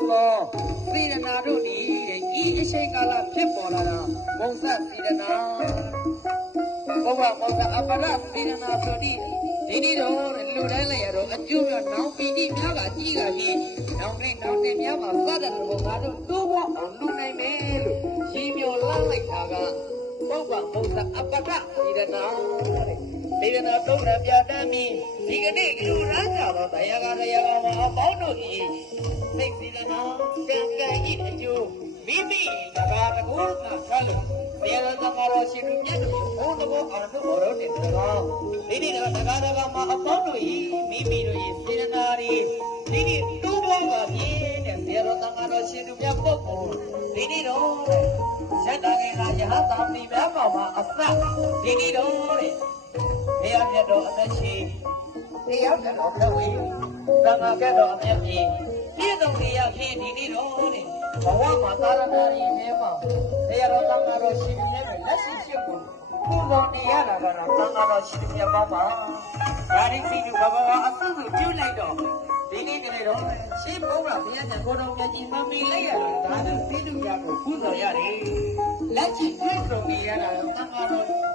သောစေရနာတို့သည်ဤအချိန်ကာလဖြစ်ပေါ်လာတာမုံဆက်စေရနာဘုရားမုံဆက်အပရစေရနာဆိုသည်ဒီနေ့တော့လူတိုင်းလည်းရတော့အကျိုးများနောင်ပီတိများကကြီးကပြီးနောင်တင်များမှာစတဲ့ဘုရားတို့တိုးဝအောင်လူနိုင်မယ်လို့ရည်မျှော်လန့်လိုက်တာကဘုရားမုံဆက်အပရစေရနာစေရနာသုံးရပြတမ်းပြီးဒီကနေ့လူရမ်းကြတော့တရားမှာအပေါင်းတို့ဤစိတ်စေရနာကံကံဤအကျိုးမိမိတရားတကူကဆက်လို့တရားတော်မှာရှိသူမြတ်တို့ဘုန်းတော်အာရုံဘောတော်တင်တော်ဒီနေ့တော့တရားတော်မှာအပေါင်းတို့ဤမိမိတို့ဤစေရနာဤဒီနေ့တူဘောပါပြင်းတဲ့တရားတော်မှာရှိသူမြတ်ပုဂ္ဂိုလ်ဒီနေ့တော့ဆက်တာငယ်လာယဟသာမိမြတ်ပေါ်မှာအစဒီနေ့တော့တဲ့တရားပြတော်အသက်ရှိတရားပြတော်ပြောဝေသံဃာကတော်အမျက်ကြီးပြည့်စုံနေရဖြစ်ဒီနေ့တော့တဲ့ဘဝမှာသာရဏရီနဲ့မှာတရားတော်သံဃာတော်ရှိနေတယ်လက်ရှိဖြစ်ကိုပူဇော်နေရတာကတော့သံဃာတော်ရှိနေပေါင်းပါဒါရင်းစီလူဘဘဝအဆင့်ကိုပြုလိုက်တော့ဒီနေ့တည်းတော့ရှင်းဘုရားဘုရားကိုတော်မြတ်ကြီးမမီလိုက်ရတာဒါနဲ့သိလူရကိုပူဇော်ရတယ်လက်ရှိတွေ့ကြုံနေရတာသံဃာတော်